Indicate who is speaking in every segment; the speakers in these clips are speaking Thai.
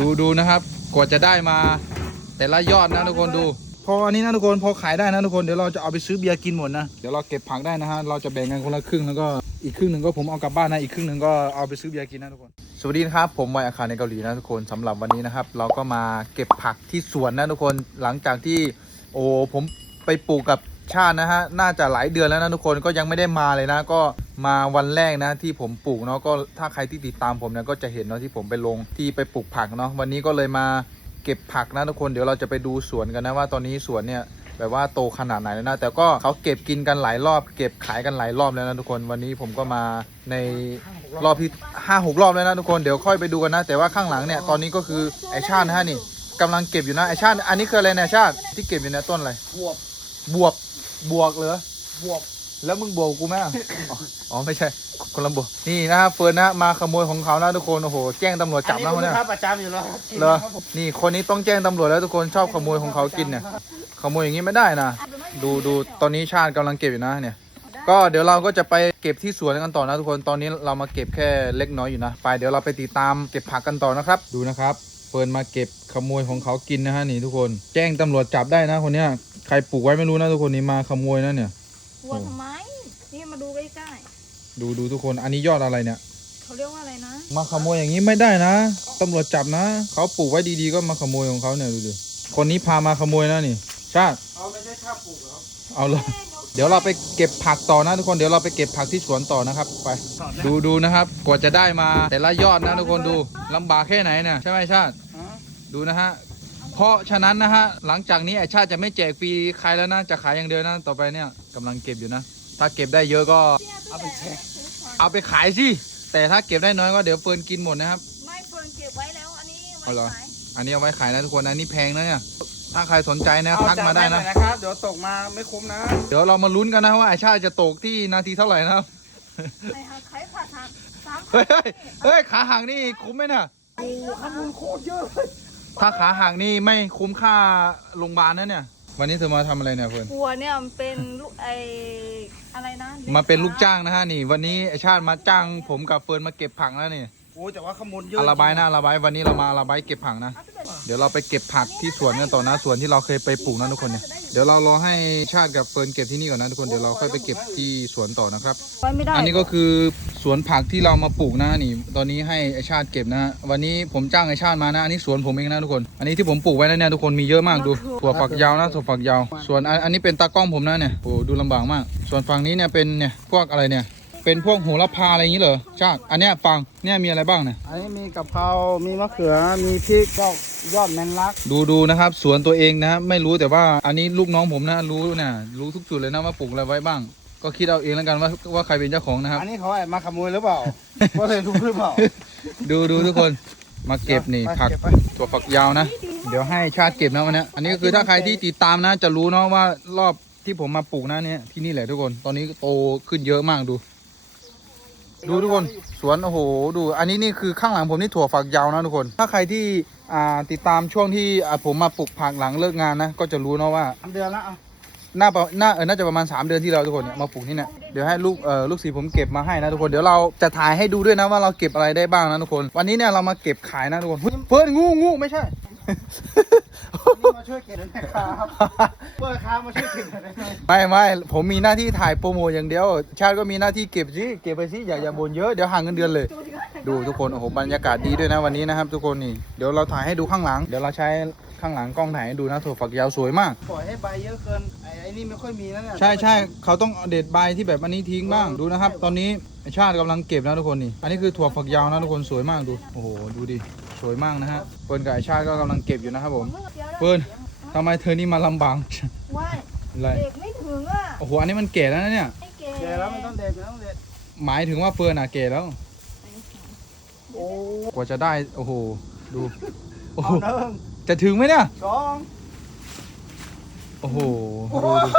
Speaker 1: ดูดูนะครับกว่าจะได้มา แต่ละยอดนะทุกคนดู พออันนี้นะทุกคนพอขายได้นะทุกคนเดี๋ยวเราจะเอาไปซื้อเบียร์กินหมดนะเดี๋ยวเราเก็บผักได้นะฮะเราจะแบ่งกันคนละครึ่งแล้วก็อีกครึ่งหนึ่งก็ผมเอากลับบ้านนะอีกครึ่งหนึ่งก็เอาไปซื้อเบียร์กินนะทุกคนสวัสดีนะครับผมวัยอาคารในเกาหลีนะทุกคนสำหรับวันนี้นะครับ เราก็มาเก็บผักที่สวนนะทุกคนหลังจากที่โอ้ผมไปปลูกกับชาตินะฮะน่าจะหลายเดือนแล้วนะทุกคนก็ยังไม่ได้มาเลยนะก็ มาวันแรกนะที่ผมปลูกเนาะก็ถ้าใครที่ติดตามผมเนี่ยก็จะเห็นเนาะที่ผมไปลงที่ไปปลูกผักเนาะวันนี้ก็เลยมาเก็บผักนะทุกคนเดี๋ยวเราจะไปดูสวนกันนะว่าตอนนี้สวนเนี่ยแบบว่าโตขนาดไหนแล้วนะแต่ก็เขาเก็บกินกันหลายรอบ เก็บขายกันหลายรอบแล้วนะทุกคนวันนี้ผมก็มาในรอบที่ห้าหกรอบแล้วนะทุกคนเดี๋ยวค่อยไปดูกันนะ แต่ว่าข้างหลังเนี่ยตอนนี้ก็คือไอชาตินะฮะนี่กำลังเก็บอยู่นะไอชาติอันนี้คืออะไรนะชาติที่เก็บอยู่เนยต้นอะไร
Speaker 2: บวบบ
Speaker 1: วบบวกเหรอบ
Speaker 2: วบ
Speaker 1: แล้วมึงบวกกูไหมอะอ๋ออ๋อไม่ใช่คนละบวกนี่นะครับเฟิร์นนะมาขโมยของเขานะทุกคนโอ้โหแจ้งตำรวจจับ
Speaker 2: อัน
Speaker 1: แล้ว
Speaker 2: นี้
Speaker 1: เนี่ย
Speaker 2: ลูกค้าประจำอยู่แล้วครับ
Speaker 1: เหรอ
Speaker 2: ครับผม
Speaker 1: นี่คนนี้ต้องแจ้งตำรวจแล้วทุกคนชอบขโมยของเขากินเนี่ย ขโมยอย่างนี้ไม่ได้นะ ดูดูตอนนี้ชาติกำลังเก็บอยู่นะเนี่ย ก็เดี๋ยวเราก็จะไปเก็บที่สวนกันต่อนะทุกคน ตอนนี้เรามาเก็บแค่เล็กน้อยอยู่นะ ไปเดี๋ยวเราไปติดตามเก็บผักกันต่อนะครับ ดูนะครับเฟิร์นมาเก็บขโมยของเขากินนะฮะนี่ทุกคน แจ้งตำรวจจับได้นะคนเนี้ย ใครปลูกไว้ไม่รู้นะทุกคนนี่มาขโมยนะเนี่ย
Speaker 3: กลัวทำไมนี่มาดูใกล้
Speaker 1: ดูดูทุกคนอันนี้ยอดอะไรเนี่ย
Speaker 3: ๆเขาเรียกว่าอะไรนะ
Speaker 1: มาขโมยอย่างนี้ไม่ได้นะตำรวจจับนะ เขาปลูกไว้ดีๆก็มาขโมยของเขาเนี่ยดูดิคนนี้พามาขโมยนะนี่ชาติ
Speaker 2: เอาไม่ใช่ค่าปลูกเหรอ
Speaker 1: เอาเลยเดี๋ยวเราไปเก็บผักต่อนะทุกคนเดี๋ยวเราไปเก็บผักที่สวนต่อนะครับ ไป ดูดูนะครับกว่าจะได้มา แต่ละยอดนะทุกคนดูลำบากแค่ไหนเนี่ยใช่ไหมชาติ
Speaker 2: ฮะ
Speaker 1: ดูนะฮะเพราะฉะนั้นนะฮะหลังจากนี้ไอชาติจะไม่แจกฟรีใครแล้วนะจะขายอย่างเดียวนะต่อไปเนี่ยกำลังเก็บอยู่นะ ถ้าเก็บได้เยอะก็
Speaker 2: เอาไปแช่
Speaker 1: เอาไปขายสิ แต่ถ้าเก็บได้น้อยก็เดี๋ยวเฟิร์นกินหมดนะครับ
Speaker 3: ไม่เฟิร์นเก็บไว้แล้ว อันนี้ไว้
Speaker 1: เอาเหรอ
Speaker 3: ขาย
Speaker 1: อันนี้เอาไว้ขายนะทุกคนอันนี้แพงนะเนี่ย ถ้าใครสนใจนะ
Speaker 2: เอา
Speaker 1: ทักมา
Speaker 2: จั
Speaker 1: ได้
Speaker 2: หน่
Speaker 1: นะ
Speaker 2: อยนะครับ เดี๋ยวตกมาไม่คุ้มนะ
Speaker 1: เดี๋ยวเรามาลุ้นกันนะว่าไอชาติจะตกที่นาทีเท่าไหร่นะครับ
Speaker 3: ไอ้หาขายผัดหักสาม
Speaker 1: เฮ้ยเฮ้ยเฮ้ยขาห่างนี่คุ้มไหมเนี่ย
Speaker 2: โอ้โหข้ามูลโคตรเยอะเลย
Speaker 1: ถ้าขาห่างนี่ไม่คุ้มค่าโรงพยาบาลนะเนี่ย วันนี้เธอมาทำอะไรเนี่ยเฟิร์น
Speaker 3: กลัวเนี่ยมันเป็นลูกไออะไรนะ
Speaker 1: มาเป็นลูกจ้างนะฮะนี่ วันนี้ไอชาติมาจ้าง ผมกับเฟิร์นมาเก็บผักแล้วนี่
Speaker 2: โอ้แต่ว่าข้ามูลเยอะ
Speaker 1: อาระบายนะอาระบายวันนี้เรามาอาระบายเก็บผักนะ เดี๋ยวเราไปเก็บผักที่สวนกันต่อนะสวนที่เราเคยไปปลูกนะทุกคนเนี่ยเดี๋ยวเรารอให้ชาติกับเฟิร์นเก็บที่นี่ก่อนนะทุกคนเดี๋ยวเราค่อยไปเก็บที่สวนต่อนะครับ
Speaker 3: ไว้ไม่ได้
Speaker 1: อันนี้ก็คือสวนผักที่เรามาปลูกนะนี่ ตอนนี้ให้ไอชาติเก็บนะฮะวันนี้ผมจ้างไอชาติมานะอันนี้สวนผมเองนะทุกคน อันนี้ที่ผมปลูกไว้นะเนี่ยทุกคนมีเยอะมากดูถั่วฝักยาวนะถั่วฝักยาว ส่วนอันอันนี้เป็นตากล้องผมนะเนี่ยโอ้ดูลำบากมาก ส่วนฝั่งนี้เนี่ยเป็นเนี่ยพวกอะไรเนี่ย เป็นพวกโหระพาอะไรอย่างนี้เหรอชาติอันเนี้ยฟังเนี่ยมีอะไรบ้างเนี่ย
Speaker 2: อันนี้มีกะเพรามีมะเขือ มีพริกยอดยอดแมนลัก
Speaker 1: ดูดูนะครับ สวนตัวเองนะไม่รู้แต่ว่าอันนี้ลูกน้องผมนะรู้นะรู้ทุกจุดเลยนะว่าปลูกอะไรไว้บ้าง ก็คิดเอาเองแล้วกันว่าว่าใครเป็นเจ้าของนะครับ
Speaker 2: อันนี้เขาแอบมาขโมยหรือเปล่าก็เลยรู้หรือเปล่า
Speaker 1: ดูดูทุกคนมาเก็บนี่
Speaker 2: ไป
Speaker 1: ผัก
Speaker 2: เไป
Speaker 1: ถั่วฝักยาวนะ เดี๋ยวให้ชาติเก็บนะวันนี้อันนี้ก็คือถ้าใครที่ติดตามนะ จะรู้เนาะว่ารอบที่ผมมาปลูกนะเนี่ยที่นี่แหละทุกคนตอนนี้โตขึ้นเยอะมากดู ดูทุกคนสวนโอ้โหดู อันนี้นี่คือข้างหลังผมนี่ถั่วฝักยาวนะทุกคน ถ้าใครที่อ่าติดตามช่วงที่อ่าผมมาปลูกผักหลังเลิกงานนะก็จะรู้เนาะว่า
Speaker 2: ทำเดือนละอะ
Speaker 1: น่าประน่าเออน่าจะประมาณ 3 เดือนที่แล้วทุกคนเนี่ยมาปลูกที่เนี่ยเดี๋ยวให้ลูกเอ่อลูกสีผมเก็บมาให้นะทุกคนเดี๋ยวเราจะถ่ายให้ดูด้วยนะว่าเราเก็บอะไรได้บ้างนะทุกคน วันนี้เนี่ยเรามาเก็บขายนะทุกคนเฮ้ยเฟิร์นงูงูไม่ใช่
Speaker 2: นี่มาช่วยเก็บหน่อยนะครับเปิดค้ามาช่วยเก็บหน่อยได้ไหม
Speaker 1: ไม่ไม่ผมมีหน้าที่ถ่ายโปรโมทอย่างเดียว ชาติก็มีหน้าที่เก็บสิเก็บไปสิอย่าอย่าบ่นเยอะเดี๋ยวห่างเงินเดือนเลย ดูทุกคนโอ้โหบรรยากาศดีด้วยนะวันนี้นะครับ ทุกคนนี่เดี๋ยวเราถ่ายให้ดูข้างหลัง เดี๋ยวเราใช้ข้างหลังกล้องถ่ายให้ดูนะถั่วฝักยาวสวยมาก
Speaker 2: ปล่อยให้ใบเยอะเกินไอ้ไอ้นี่ไม่ค่อยมีนะเนี่ย
Speaker 1: ใช่ใช่เขาต้องเอาเด็ดใบที่แบบอันนี้ทิ้งบ้างดูนะครับ ตอนนี้ไอ้ชาติกำลังเก็บนะทุกคนนี่ อันนี้คือถั่วฝักยาวนะทุกคนสวยมากดูโอ้โหดูดิ สวยมากนะฮะเฟิร์นกับไอ้ชาติก็กำลังเก็บอยู่นะครับผมเฟิร์นทำไมเธอนี่มาลำบาก
Speaker 3: ว่า
Speaker 1: อะไร
Speaker 3: เด็กไม่ถึงอะ
Speaker 1: โอ้โหอันนี้มันแก่แล้วนะเนี่ย
Speaker 3: ไอ้เก๋
Speaker 2: แกแล้วไม่ต้องเด็ดไม่ต้องเด็ด
Speaker 1: หมายถึงว่าเฟิร์นอะแก่แล้ว
Speaker 2: โอ้
Speaker 1: กว่าจะได้โอ้โหดูโอ้
Speaker 2: เอา
Speaker 1: โห
Speaker 2: หนึ่ง
Speaker 1: จะถึงไหมเนี่ย
Speaker 2: สอง
Speaker 1: โอ้โห
Speaker 2: โอ้
Speaker 1: ดู
Speaker 2: ย
Speaker 1: ดิ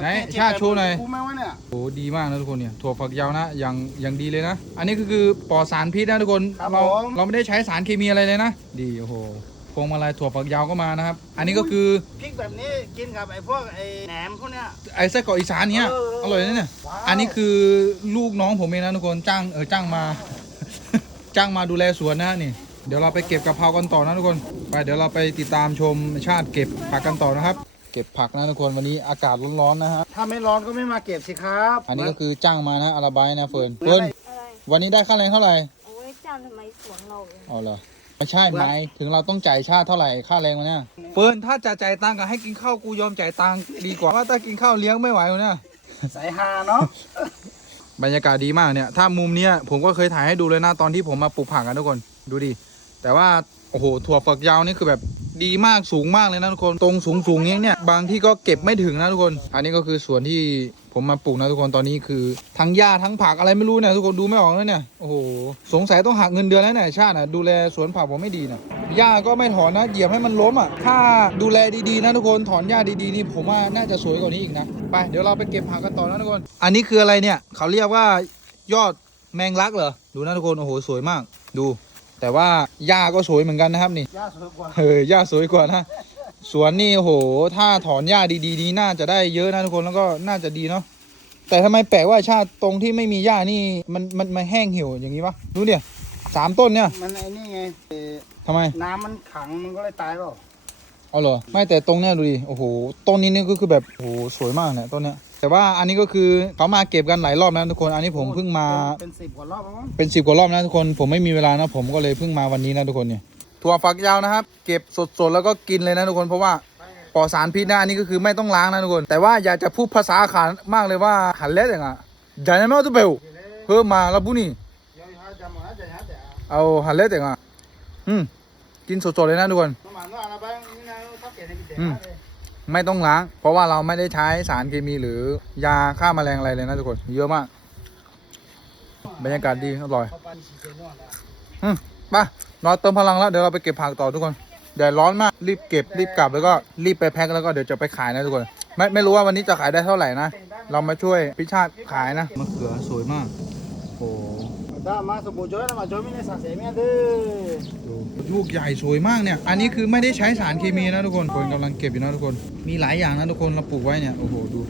Speaker 1: ไหนชาติชูหน่อย
Speaker 2: คุ้มไหมวะเนี่ย
Speaker 1: โอ้ดีมากนะทุกคนเนี่ยถั่วฝักยาวนะอย่างอย่างดีเลยนะ อันนี้ก็คือปลอดสารพิษนะทุกคนเราเราไม่ได้ใช้สารเคมีอะไรเลยนะ ดีโอ้โหพวงมาลัยถั่วฝักยาวก็มานะครับ อันนี้ก็คือ
Speaker 2: พริกแบบนี้กินกับไอ้พวกไอ้แหนมพวกเนี้ย
Speaker 1: ไอ้ไส้กรอกอีสานเนี่ย
Speaker 2: เออ
Speaker 1: อร่อยนะเนี่ย
Speaker 2: ว้าว
Speaker 1: อันนี้คือลูกน้องผมเองนะทุกคนจ้างเออจ้างมา จ้างมาดูแลสวนนะนี่เดี๋ยวเราไปเก็บกะเพรากันต่อนะทุกคนไปเดี๋ยวเราไปติดตามชมชาติเก็บผักกันต่อนะครับ เก็บผักนะทุกคนวันนี้อากาศร้อนๆนะฮะ
Speaker 2: ถ้าไม่ร้อนก็ไม่มาเก็บสิครับ
Speaker 1: อันนี้ก็คือจ้างมานะอาราบายนะเฟิร์นเฟิร์น
Speaker 3: อะไร
Speaker 1: วันนี้ได้ค่าแรงเท่าไหร่
Speaker 3: เอาไว้จานทำไมสวนเราเอง
Speaker 1: เอาเหรอไม่ใช่ไหมายถึงเราต้องจ่ายชาติเท่าไหร่ค่าแรงวันเนี้ยเฟิร์นถ้าจะจ่ายตังค์ก็ให้กินข้าวกูยอมจ่ายตังค์ดีกว่าว่าถ้ากินข้าวเลี้ยงไม่ไหววันเนี้ย
Speaker 2: สายฮาเนาะ
Speaker 1: บรรยากาศดีมากเนี่ย ถ้ามุมเนี้ยผมก็เคยถ่ายให้ดูเลยนะตอนที่ผมมาปลูกผักกันทุกคนดูดิแต่ว่า โอ้โหถั่วฝักยาวนี่คือแบบดีมากสูงมากเลยนะทุกคนตรงสูงสูงเนี้ยเนี่ยบางที่ก็เก็บไม่ถึงนะทุกคน อันนี้ก็คือสวนที่ผมมาปลูกนะทุกคนตอนนี้คือ ทั้งหญ้าทั้งผักอะไรไม่รู้เนี่ยทุกคนดูไม่ออกแล้วเนี่ยโอ้โหสงสัยต้องหักเงินเดือนแล้วเนี่ยชาตินะดูแลสวนผักผมไม่ดีนะหญ้าก็ไม่ถอนนะเหยียบให้มันล้มอะถ้าดูแลดีๆนะทุกคนถอนหญ้าดีๆนี่ผมว่าน่าจะสวยกว่านี้อีกนะไปเดี๋ยวเราไปเก็บผักกันต่อนะทุกคน อันนี้คืออะไรเนี่ยเขาเรียกว่ายอดแมงลักเหรอดูนะทุกคนโอ้โหสวยมากดู แต่ว่าหญ้าก็สวยเหมือนกันนะครับนี่
Speaker 2: ย่าสวยกว่า
Speaker 1: เออหญ้าสวยกว่านะสวนนี่โอ้โหถ้าถอนหญ้าดีๆนี่น่าจะได้เยอะนะทุกคนแล้วก็น่าจะดีเนาะแต่ทำไมแปลกว่าชาติตรงที่ไม่มีหญ้านี่มันมันมันแห้งเหี่ยวอย่างนี้วะดูเนี่ยสามต้นเนี่ย
Speaker 2: มันไอ้นี่ไงเอ่อ
Speaker 1: ทำไม
Speaker 2: น้ำมันขังมันก็เลยตายเปล่า
Speaker 1: เอาเหรอไม่แต่ตรงเนี้ยดูดิโอ้โหต้นนี้นี่ก็คือแบบโอ้โหสวยมากเนี่ยต้นเนี้ย แต่ว่าอันนี้ก็คือเขามาเก็บกันหลายรอบนะทุกคน อันนี้ผมเพิ่งมา
Speaker 2: เป็นสิบกว่ารอบแล้วมั้ง
Speaker 1: เป็นสิบกว่ารอบนะทุกคนผมไม่มีเวลานะผมก็เลยเพิ่งมาวันนี้นะทุกคนเนี่ยถั่วฝักยาวนะครับ เก็บสดๆแล้วก็กินเลยนะทุกคนเพราะว่าปลอดสารพิษนะอันนี้ก็คือไม่ต้องล้างนะทุกคน แต่ว่าอยากจะพูดภาษาขานมากเลยว่าหันเล็ดอย่างอะใหญ่ไม่เอาตัวเบลเพิ่มมาแล้วบุนี่
Speaker 2: ยังหาจำหาใจหาแต่
Speaker 1: เอาหันเล็ดอย่างอะอืมกินสดๆเลยนะทุกคน
Speaker 2: น้ำมันว่าอะไรบ้างนี่นะถ้าเก็บในกิจ
Speaker 1: อืม
Speaker 2: เลย
Speaker 1: ไม่ต้องล้าง เพราะว่าเราไม่ได้ใช้สารเคมีหรือยาฆ่าแมลงอะไรเลยนะทุกคน เยอะมาก บรรยากาศดีอร่อย
Speaker 2: อื
Speaker 1: มไปเราเติมพลังแล้วเดี๋ยวเราไปเก็บผักต่อทุกคนแดดร้อนมากรีบเก็บรีบกลับแล้วก็รีบไปแพ็คแล้วก็เดี๋ยวจะไปขายนะทุกคน ไม่ไม่รู้ว่าวันนี้จะขายได้เท่าไหร่นะ เรามาช่วยพิชาติขายนะมะเขือสวยมากโอ้
Speaker 2: ถ้ามาสมบูรณ์จ้อยนะมาจ้อยไม่ได้สาเสียเมียเด้อ
Speaker 1: ดูลูกใหญ่สวยมากเนี่ย อันนี้คือไม่ได้ใช้สารเคมีนะทุกคนคนกำลังเก็บอยู่นะทุกคน มีหลายอย่างนะทุกคนเราปลูกไว้เนี่ยโอ้โหดู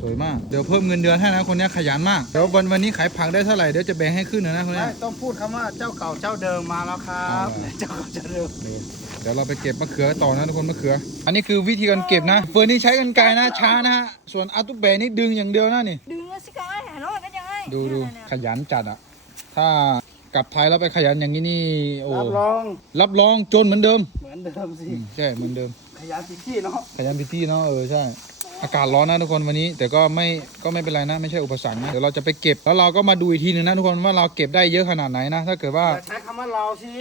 Speaker 1: สวยมาก เดี๋ยวเพิ่มเงินเดือนให้นะคนเนี้ยขยันมาก เดี๋ยววันวันนี้ขายผักได้เท่าไหร่เดี๋ยวจะแบ่งให้ขึ้นนะนะคนเนี้
Speaker 2: ไม่
Speaker 1: ย
Speaker 2: ต้องพูดคำว่าเจ้าเก่าเจ้าเดิมมาแล้วครับ
Speaker 1: อ่า
Speaker 2: เจ้าเก่าเจ้าเดิม
Speaker 1: เดี๋ยวเราไปเก็บมะเขือต่อนะทุกคนมะเขือ อันนี้คือวิธีการเก็บนะเฟิร์นนี่ใช้กันไกลนะช้านะฮะส่วนอาตุเบนี่ดึงอย่างเดียวนะนี่
Speaker 3: ดึงแล้วสิกายหาน้อยเป็นยังไง
Speaker 1: ดูดู
Speaker 3: เนี่ย
Speaker 1: ขยันจัดอะ ถ้ากลับไทยแล้วไปขยันอย่างนี้นี่โอ้
Speaker 2: รับรอง
Speaker 1: รับรองจนเหมือนเดิม
Speaker 2: เหมือนเดิมสิ
Speaker 1: อืมใช่เหมือนเดิม
Speaker 2: ขยันสิที่เนาะ
Speaker 1: ขยันพิธีเนาะเออใช่ อากาศร้อนนะทุกคนวันนี้ แต่ก็ไม่ก็ไม่เป็นไรนะไม่ใช่อุปสรรคนะเดี๋ยวเราจะไปเก็บแล้วเราก็มาดูอีกทีหนึงนะทุกคนว่าเราเก็บได้เยอะขนาดไหนนะถ้าเกิดว่า
Speaker 2: อย่าใช้คำว่าเราสิ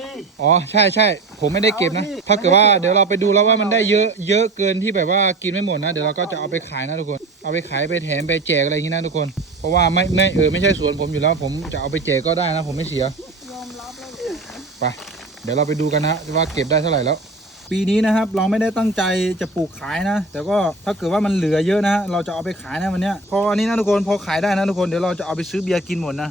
Speaker 1: อ๋อใช่ใช่ผมไม่ได้เก็บนะ
Speaker 2: เอาสิ
Speaker 1: ถ้าเกิดว่า
Speaker 2: ไม่ได้เก็บ
Speaker 1: เดี๋ยวเราไปดูแล้วว่ามันได้เยอะเยอะเกินที่แบบว่ากินไม่หมดนะเดี๋ยวเราก็จะเอาไปขายนะทุกคน เอาไปขายไปแถมไปแจกอะไรอย่างนี้นะทุกคน เพราะว่าไม่ไม่เออไม่ใช่สวนผมอยู่แล้ว ผมจะเอาไปแจกก็ได้นะ ผมไม่เสีย
Speaker 3: ยอมรับแล้ว
Speaker 1: ไปเดี๋ยวเราไปดูกันนะว่าเก็บได้เท่าไหร่แล้ว ปีนี้นะครับ เราไม่ได้ตั้งใจจะปลูกขายนะ แต่ก็ถ้าเกิดว่ามันเหลือเยอะนะเราจะเอาไปขายนะวันนี้พออันนี้นะทุกคนพอขายได้นะทุกคนเดี๋ยวเราจะเอาไปซื้อเบียร์กินหมดนะ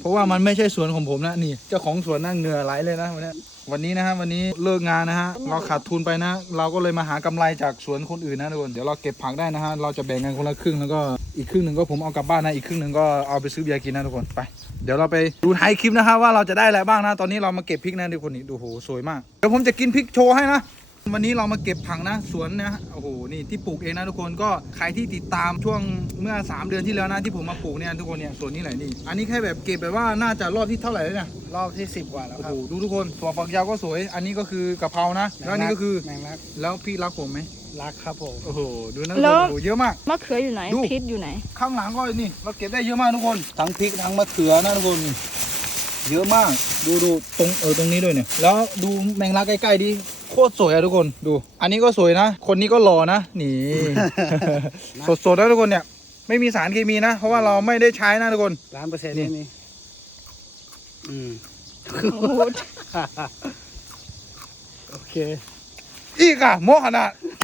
Speaker 1: เพราะว่ามันไม่ใช่สวนของผมนะนี่เจ้าของสวนนั่งเหงื่อไหลเลยนะวันนี้ วันนี้นะฮะวันนี้เลิกงานนะฮะเราขาดทุนไปนะ เราก็เลยมาหากำไรจากสวนคนอื่นนะทุกคนเดี๋ยวเราเก็บผักได้นะฮะเราจะแบ่งกันคนละครึ่งแล้วก็อีกครึ่งหนึ่งก็ผมเอากลับบ้านนะอีกครึ่งหนึ่งก็เอาไปซื้อเบียร์กินนะทุกคนไปเดี๋ยวเราไปดูท้ายคลิปนะครับว่าเราจะได้อะไรบ้างนะ ตอนนี้เรามาเก็บพริกนะทุกคนนี่ดูโหสวยมากเดี๋ยวผมจะกินพริกโชว์ให้นะ วันนี้เรามาเก็บผักนะสวนนะโอ้โหนี่ที่ปลูกเองนะทุกคนก็ใครที่ติดตามช่วงเมื่อ 3 เดือนที่แล้วนะที่ผมมาปลูกเนี่ยทุกคนเนี่ยสวนนี้ไหนนี่อันนี้แค่แบบเก็บแบบว่าน่าจะรอบที่เท่าไหร่แล้วเนี่ย
Speaker 2: รอบที่สิบกว่าแล้ว
Speaker 1: โอ้
Speaker 2: ค
Speaker 1: โห
Speaker 2: รับ
Speaker 1: ดูทุกคนถั่วฝักยาวก็สวย อันนี้ก็คือกะเพรานะแล้วอันนี้ก็คือ
Speaker 2: แมงลัก
Speaker 1: แล้วพี่รักผมไหม
Speaker 2: รักครับผม
Speaker 1: โอ้โหดูนะทุกคนโอ้โหเยอะมาก
Speaker 3: มะเขืออยู่ไหน
Speaker 1: ดู
Speaker 3: พริษอยู่ไหน
Speaker 1: ข้างหลังก็นี่เราเก็บได้เยอะมากทุกคนทั้งพริกทั้งมะเขือนะทุกคนนี่เยอะมาก ดูดูตรงเออตรงนี้ด้วยเนี่ยแล้วดูแมงลักใกล้ๆดิ โคตรสวยอะทุกคนดู อันนี้ก็สวยนะ คนนี้ก็หล่อนะนี่ สดๆนะทุกคนเนี่ย ไม่มีสารเคมีนะ เพราะว่าเราไม่ได้ใช้นะทุกคน
Speaker 2: ล้านเปอร์เซ็นต์
Speaker 1: นี่
Speaker 2: ไม่มีอืม
Speaker 3: โอ้โห
Speaker 2: โอเค
Speaker 1: อีกอะโมขนาด
Speaker 2: เอ้ย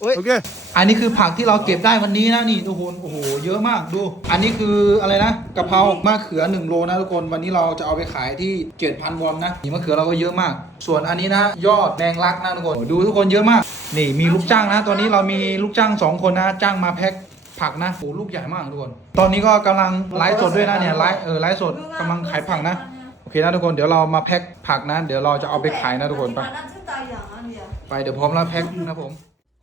Speaker 1: โอเค อันนี้คือผักที่เราเก็บได้วันนี้นะนี่ทุกคนโอ้โหเยอะมากดู อันนี้คืออะไรนะกะเพรามะเขือ1โลนะทุกคนวันนี้เราจะเอาไปขายที่7,000วอนนะนี่มะเขือเราก็เยอะมาก ส่วนอันนี้นะยอดแมงลักนะทุกคนดูทุกคนเยอะมาก นี่มีลูกจ้างนะ ตอนนี้เรามีลูกจ้างสองคนนะจ้างมาแพ็คผักนะโอ้โหลูกใหญ่มากทุกคน ตอนนี้ก็กำลังไลฟ์สดด้วยนะเนี่ยไลฟ์เออไลฟ์สดกำลังขายผักนะโอเคเคนะทุกคนเดี๋ยวเรามาแพ็คผักนะ เดี๋ยวเราจะเอาไปขายนะทุกคนไปไปเดี๋ยวพร้อมแล้วแพ็คนะผม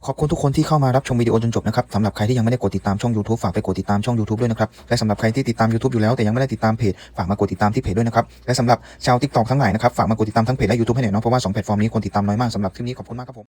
Speaker 4: ขอบคุณทุกคนที่เข้ามารับชมวิดีโอจนจบนะครับสำหรับใครที่ยังไม่ได้กดติดตามช่อง YouTube ฝากไปกดติดตามช่อง YouTube ด้วยนะครับ และสำหรับใครที่ติดตาม YouTube อยู่แล้วแต่ยังไม่ได้ติดตามเพจฝากมากดติดตามที่เพจด้วยนะครับ และสำหรับชาว TikTok ทั้งหลายนะครับฝากมากดติดตามทั้งเพจและ YouTube ให้หน่อยเนาะเพราะว่าสองแพลตฟอร์มนี้คนติดตามน้อยมากสำหรับคลิปนี้ขอบคุณมากครับผม